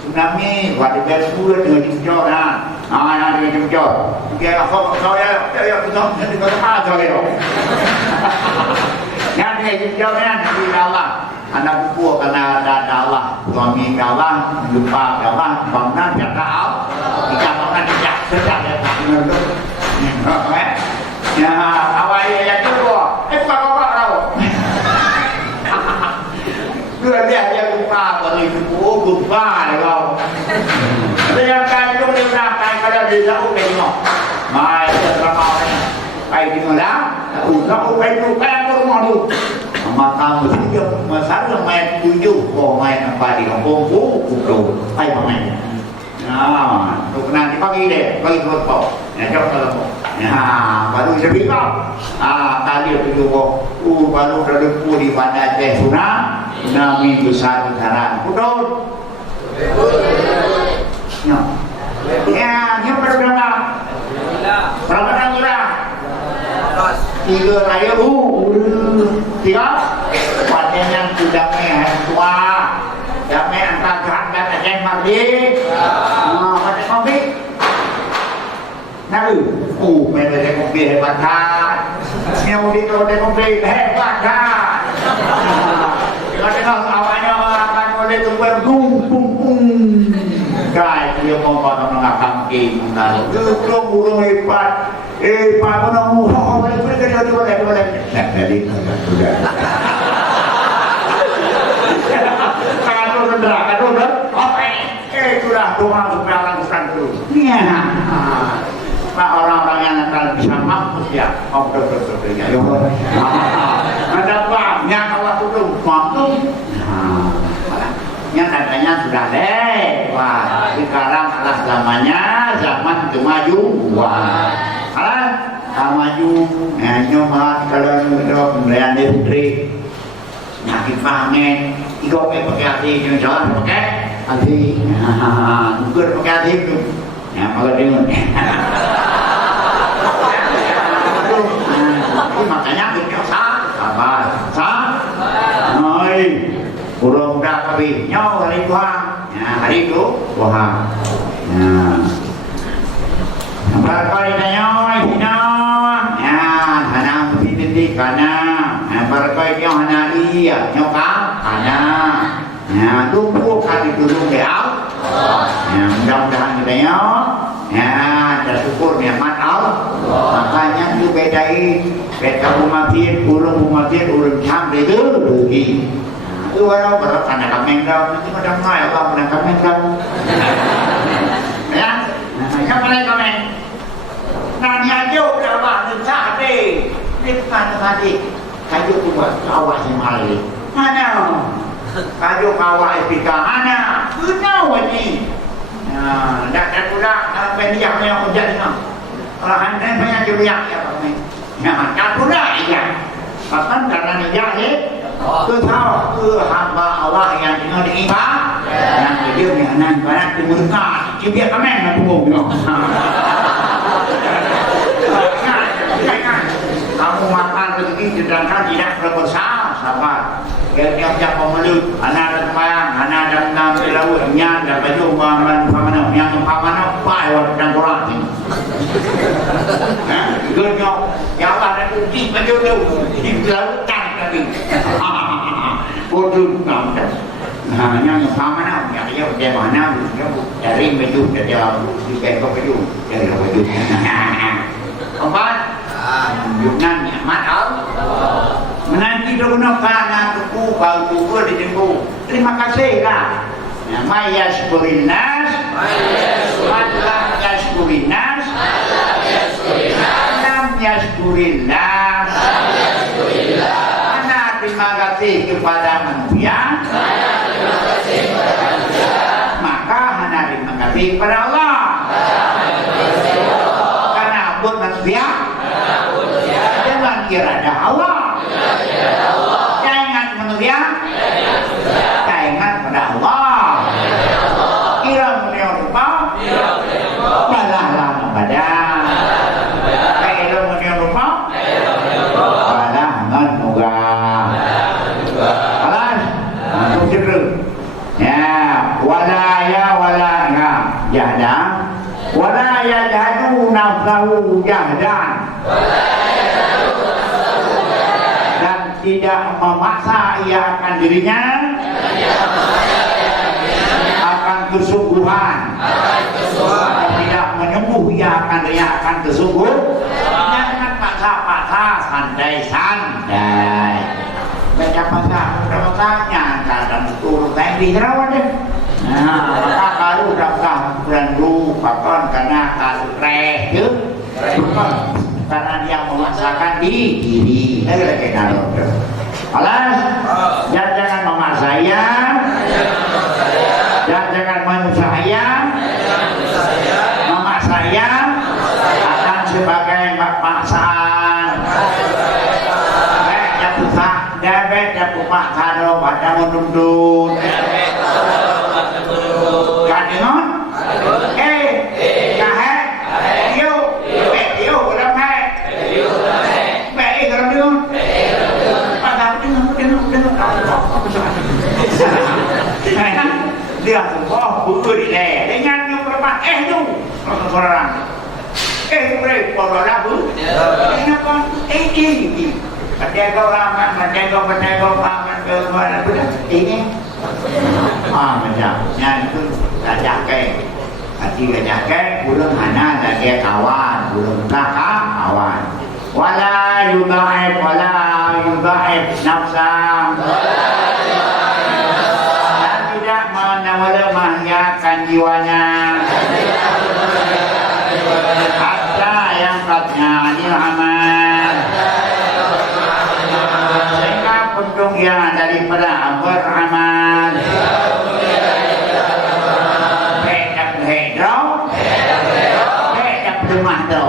Tsunami, wadah bersuara dengan jujur lah. Dengan jujur. Dia kau ya, kita apa jauh. Yang dia jujur kan, di Allah. Anak buku kena ada Allah, suami Allah, lupa Allah, bangunan jaga Allah, jika bangunan tidak sedap ya tak menurut. Ya, awal yang kedua, apa kau? Dua dia lupa, bagi buku lupa kau. Dia kan itu dia kan kalau dia tahu begini, mai terkenal ni, baik di mana, tahu baik tu kan rumah tu. Maka mesti masalah main tujuh main apa di kampung kudu ai main. Tu kena dibagi deh, bagi kelompok. Jauh kelompok. Baru sebab tadi tujuh baru dari puri pada Sunah, minggu besar utara. Betul. Ya, yang berapa? Berapa orang? 3 raya tiga pada yang sudah tua damai angkat dan ada mati pada kopi nalu mereka ada kopi hebat kan yang di tu ada kopi hebat kan kalau awalnya akan boleh tunggu bung guys dia mau pada mengakam game nalu burung hebat Pak Bonomo, mereka boleh. Jadi sudah. Kalau sudah. Oke. Sudah doa supaya lakukan dulu. Iya. Pak orang-orang yang akan bisa mampus ya. Betul ya. Ada banyak kalau itu mampu. Yang katanya sudah lewat. Sekarang adalah zaman kemajuan. Maju, nyomat kalau untuk pemberian listrik, nyakit pangen, ikut pakai hati, jangan pakai hati, bukan pakai hati itu, ya kalau dengar, makanya kita sabar, kurang dah tapi nyawa hari itu, wah, berkali tanya, karena berkait yang hana iya nyoka karena tunggu kali dulu ya mudah-mudahan kita tersyukur nikmat Allah makanya itu beda umatin urun cam itu rugi itu walau berat karena kami nanti macam mana Allah pernah kami ya yang mana kami nanti aja udah bangun saat ini bukan tadi kayu buat awak semali mana kayu awak etika mana kenal wajib dah pula pendiam yang hujan ni kalau anda banyak juliak ya dah pula ya bahkan karena dia tu tahu hamba Allah yang tinggal di Iba yang dia ni anak barat di Murka dia kami nak tunggu kamu makan rezeki sedangkan tidak berbesar sabar yang pemelut anak dan mayang anak dan enam laut yang dan baju mana yang mana pai dan kurang ni gernya yang Allah dan uji baju tu di laut kan tadi bodoh kan yang mana yang dia mana dari baju dari di bengkok baju dari baju empat Yungan nikmat Allah menanti digunakan tuku bau tuku di jenggu terima kasih lah maya syukurinas lam yashkurinas lam yashkurinas mana terima kasih kepada manusia maka hanya terima kasih kepada Allah karena buat manusia irada Allah. Jangan manusia. Jangan pada Allah. Kira manusia lupa. jahda wala yajhadu nafsahu jahdan dan tidak memaksa ia akan dirinya akan kesungguhan tidak menyembuh ia akan kesungguhan jangan paksa-paksa santai-santai baca paksa-paksanya kadang turun kain di jerawat deh nah maka kalau daftar bulan dulu pakon karena kasih je karena dia memaksakan diri lagi nalar alas jangan memaksa ya jangan menyusahaya memaksa ya akan sebagai paksaan dia paksa dong pada menuntut kadang dia semua buku di leh dengan yang berapa tu orang boleh orang bu kenapa ini ada orang mana ini macam yang itu gajah hati gajah belum hana lagi kawan belum kawan wala yudaib nafsam dan tidak melemahkan jiwanya hatta yang katnya anil amal sehingga untung ia daripada beramal rumah tu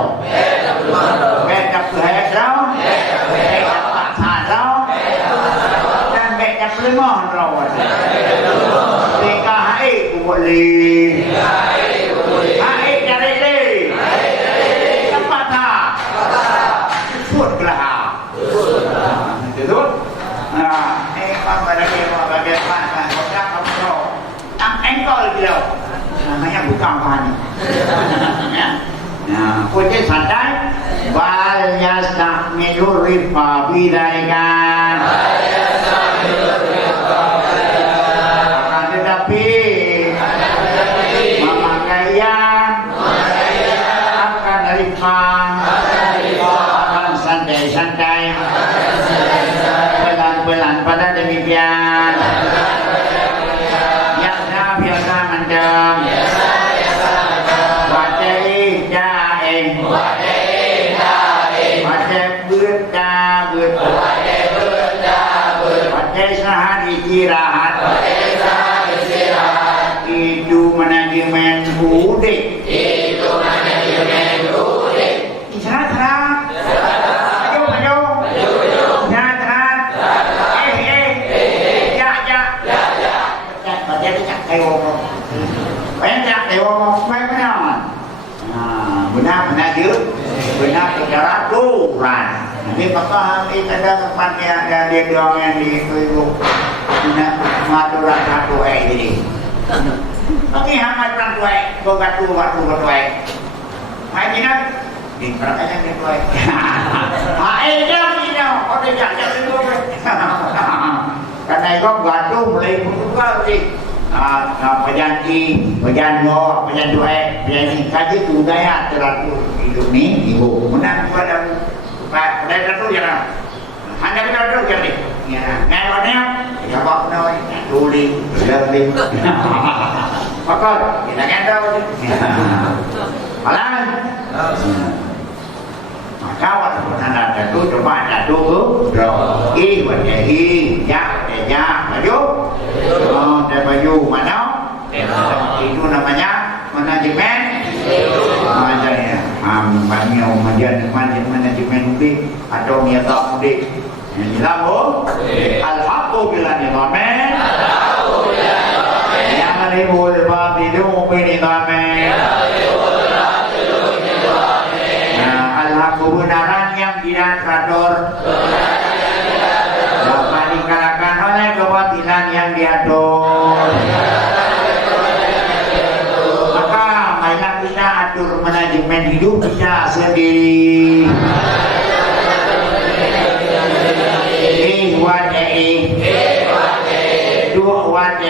bedak hero bedak paksa dan bedak lemah rawat tiga hari boleh hari cari le cepat tak put lah betul apa lagi bagaimana orang kamu tak engkol dia namanya bukan pani nah, kucing santai, wal yastakmilu rifa bidaikan. Akan tetapi memakaian akan rifa, akan santai-santai, pelan-pelan pada demikian. Biasa mendem. Istirahat itu manajemen mudik istirahat maju istirahat benar secara aturan nanti maka kita ada tempatnya ada dia doangan di itu maturan satu ini oke hangat orang tua waktu hai kita di perancangan di tua hai dia oke jangan dulu karena itu waktu mulai buka sih pejan kaji budaya teratur hidup ni ibu menang pada teratur jangan anda teratur jadi ya ngarone ya bawa noi tuli lebih maka kita kan tahu alah maka waktu anda teratur coba teratur ya maju dan baju mana itu namanya manajemen manajemen mudik atau niat mudik yang dilakukan alhamdulillah nizamen yang ribul batilu binizamen alhamdulillah kebenaran yang tidak teratur dapat dikalahkan oleh kebatilan yang diatur maka mengatur manajemen hidup kita sendiri.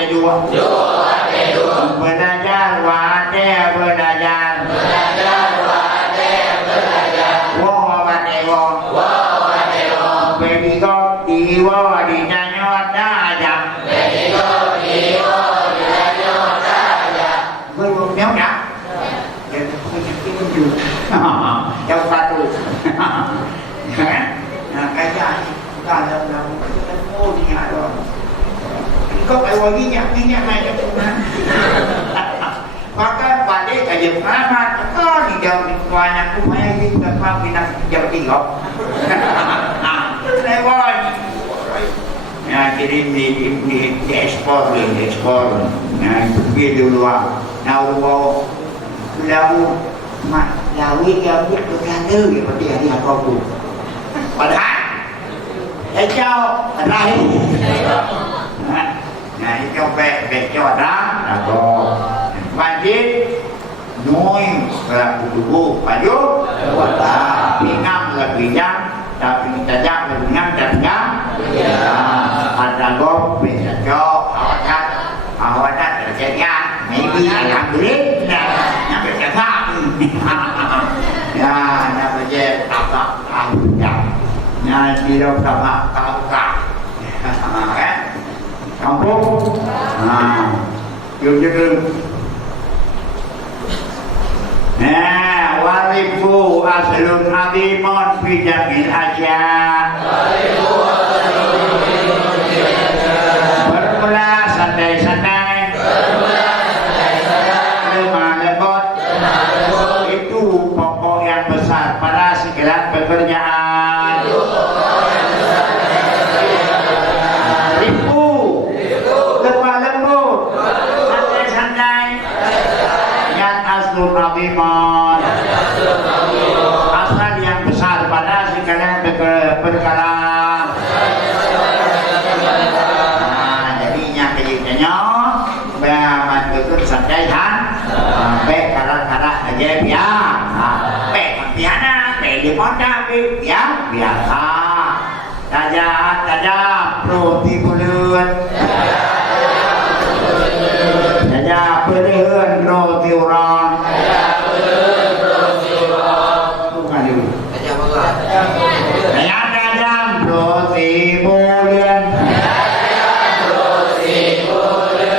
Dua. Belajar wate belajar. Bedigo diwo dinyanyo dajak. Belum nyaw dah. Jauh satu. Nah, kaya dalam oh ni ada. Kau kalau minyak mai kat sana. Maka balik ke Jepang, kau ni jauh ni tuan aku mai di tempat minat jauh tinggal. Lewat. Ya, jadi di ekspor. Nah, pergi dulu ah. Nah, lalu dia buat berkata dia pada hari apa pun. Padahal, hijau rahim. Nah, hijau hijau dah. Atau wajib nuai berlaku tubuh maju. Pinggang lebihnya, tapi tajam lebihnya tajam. Ada gop, besok awak terjadi. Maybe alhamdulillah. Nak bercakap. Ya, nak berjaya tak. Ya, tidak tak. Kan? Kampung. Jujur. Warifu aslun azimun fi jamil asya. Bermula santai-santai. Lemah lembut. Itu pokok yang besar pada segala pekerjaan. Rifu. Lemah lembut. Santai-santai. Yang aslun azimun. Asal yang besar pada segala perkara. Jadinya kejadiannya bermanfaat santai baik karat-karat aja biar baik piana baik di modal biasa saja roti bulan saja berian roti orang bukan itu saja roti bulan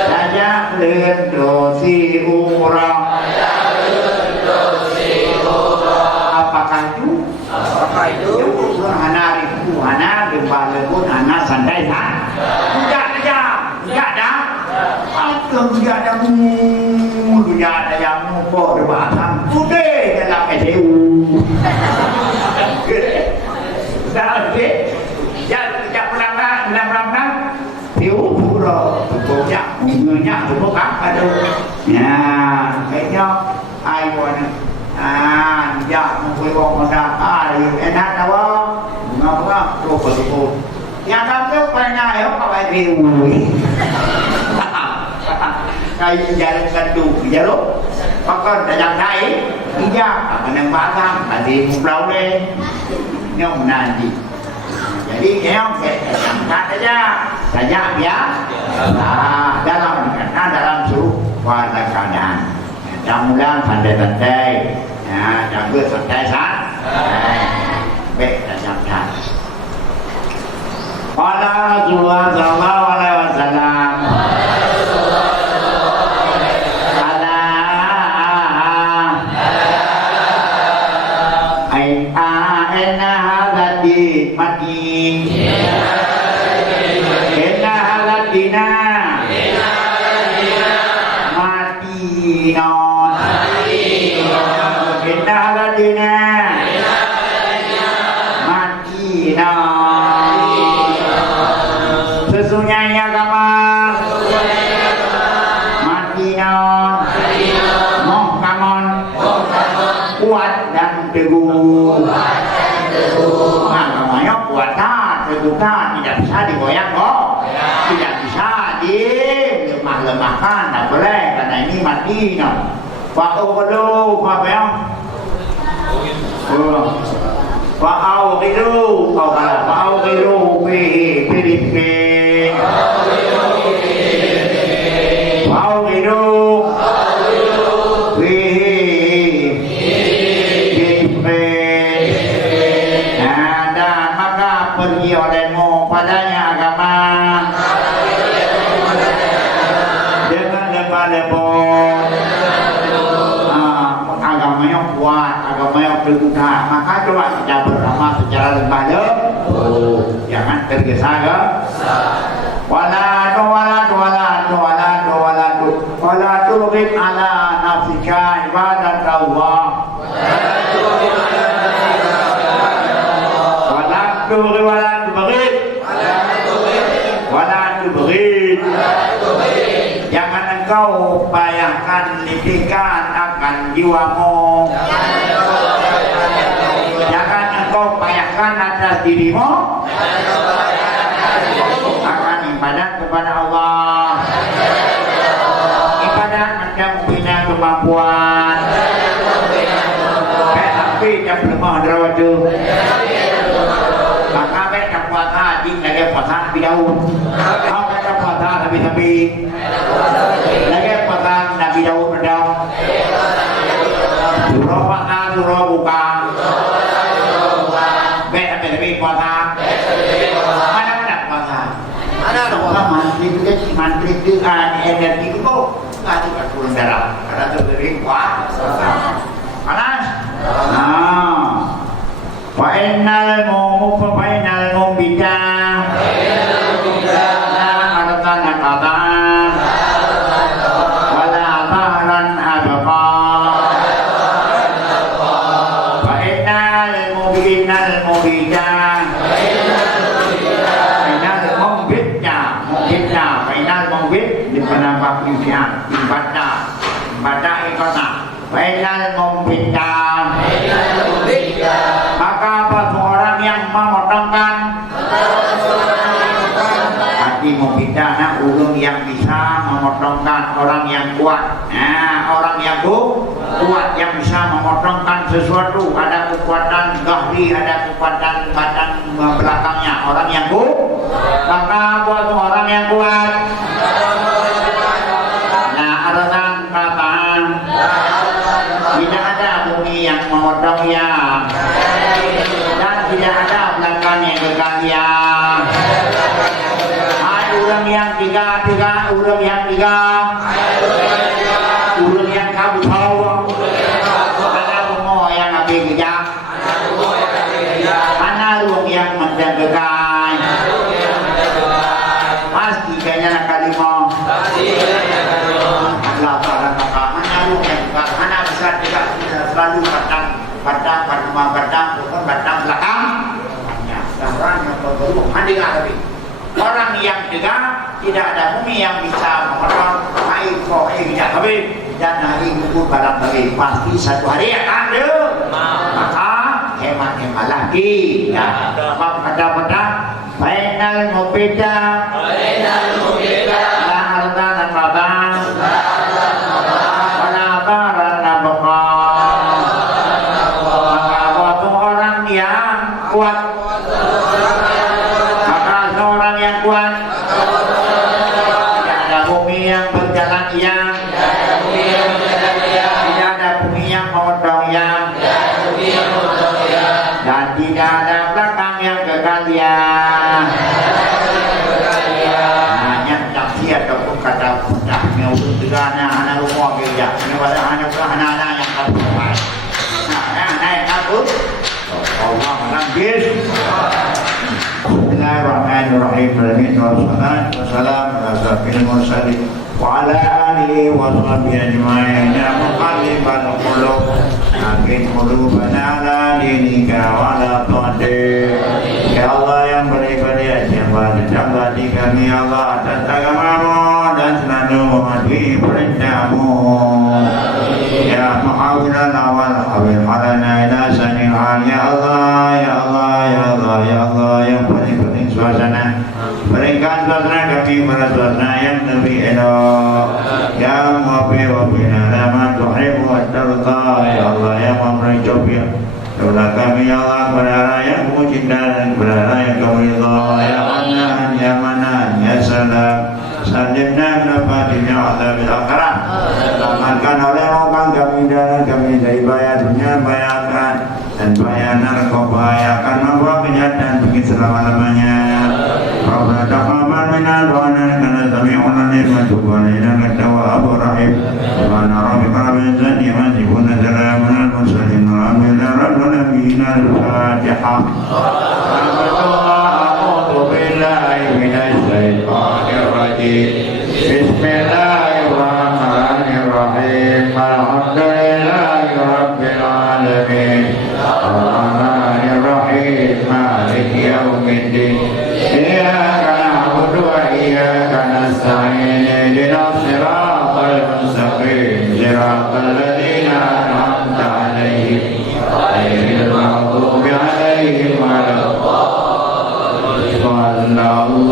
saja berian roti orang. Apakah itu? Hana ribu, hana gempa lebut, hana santai tak? Tidak dah. Atau tidak ada yang mumpuk berbatang putih dalam SEU. Dah okey. Tidak pulang. Hiu pura, pokoknya aduh. Ya, kayaknya iPhone. Ya, mungkin orang dah enak tahu. Ngapa? Rokok. Yang kamu pernah pakai view. Kayu jalan satu, jalur. Pakai dalam naik, tidak akan nembakkan. Nanti pulau ni, nyom nanti. Jadi nyom saja ya. Dalam suruh pada keadaan. Jamulan santai-santai. Ya, jangan santai. Baik, santai. Qala Rasulullah sallallahu alaihi wasallam. Inna hadha din matin. Inna hadha dina matinon. Inna hadha dina matinon. Sesungguhnya agama matinon, muhkamun, kuat dan teguh. Namanya kuat teguh tidak bisa digoyang kok, tidak bisa dilemah-lemahkan, tak boleh karena ini matinon. Fa'ughlu apa ya? Fa'ughlu fa'ughlu fihi birifqin. Fa'ughlu fihi birifqin. Dan maka pergi olehmu padanya agama dengan lemah lembut. Agamanya kuat, agamanya berguna. Maka coba kita bersama secara lemah lembut, jangan tergesa-gesa. Wala turghib ala nafsika ibadat Allah. Wala tubghid. Jangan engkau bayangkan lidikan akan jiwamu. Jangan engkau bayangkan atas dirimu akan ibadat kepada Allah. Ibadat macam punya kemampuan. Tapi jam lemah drawaju. Maka mereka puasa haji lagi puasa Nabi Daud. Kau mereka puasa Nabi lagi puasa Nabi Daud redam. Surah puasa, surah buka. Nabi puasa. Mana puasa? Mana puasa mantri itu energi itu nggak suka turun darah. Karena terjadi puasa. Panas. Wa innal mu'minina la artana qatan wala tahran abqa. Wa innal mu'minina di penambah impian ibadah ikona. Wa innal mu'minina maka bagi orang yang memotongkan hati membidana ulun yang bisa memotongkan orang yang kuat. Nah, orang yang kuat yang bisa memotongkan sesuatu, ada kekuatan zahri, ada kekuatan badan belakangnya. Orang yang kuat, maka buat orang yang kuat. Nah, alasan kata tidak ada bumi yang memotongnya. Tidak ada belakangnya kekalian. Ulang yang tiga, ulang yang tiga, ulang yang kabut hawa. Ada semua yang habis kejak. Ana ulang yang menjagakan. Pasti kayaknya kalimah. Allah Taala kata, ana ulang yang tiga, ana bisa tidak selalu batang belakang. Orang yang berburu handingan lebih. Orang yang juga tidak ada bumi yang bisa memotong air tidak habis dan hari kubur barang lebih pasti satu hari akan ada. Maka hemat lagi. Ya, pada final mubida la arda nabang wala baran nabqa. Maka waktu orang yang kuat, maka seorang yang kuat, tidak ada bumi yang berjalan yang, tidak ada bumi yang memotong yang, dan tidak ada belakang yang kekalian. Hanya taksi ataupun kata pundaknya untuk tegaknya anak rumah kerja, anak yang kabur. Anak yang kabur. Allah menangis. Bismillahirrahmanirrahim. Wassalamu ala asyrafil mursalin wa ala alihi wa sahbihi ajma'in. Ya muqallibal qulub, akin qulubana ala dinika wa ala ta'atik. Ya Allah yang beri-beri jabah di kami Allah atas agamamu dan selalu mematuhi perintahmu. Ya mu'awwilan awal awil malana ila sanil hal. Ya Allah, ya Allah, ya Allah, ya Allah yang paling penting suasana. Berikan suasana kami pada suasana yang lebih elok. Ya mu'awwi wa bina laman tuhibu kepada kami ya Allah, kepada Allah yang kamu cinta dan kepada Allah yang kamu ridha. Ya Manan, ya Manan, ya Salam, salimna min azab al-akhirah. Selamatkan oleh-Mu kami dan kami dari bahaya dunia, bahaya akhirat, dan bahaya narkoba yang akan membawa kejahatan bagi selama-lamanya. Rabbana taqabbal minna wa innaka sami'un 'alim wa tub 'alaina innaka tawwabur rahim. Subhana rabbika rabbil izzati amma yasifun, salamun 'alal mursalin walhamdulillahi rabbil alamin. Al-Fatihah. A'udzu billahi minasy syaithanir rajim. Bismillahirrahmanirrahim. Alhamdulillahi rabbil alamin. Ar-Rahmanir Rahim. Maliki yaumiddin. Iyyaka na'budu wa iyyaka nasta'in. Ihdinas siratal mustaqim. Siratal ladzina an'amta 'alaihim ghairil maghdubi 'alaihim waladdallin. Sallallahu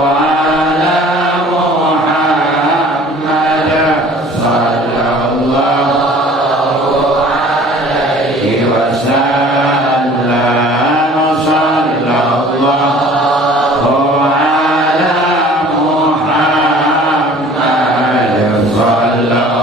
ala Muhammad. Sallallahu alaihi wasallam. Sallallahu ala Muhammad. Sallallahu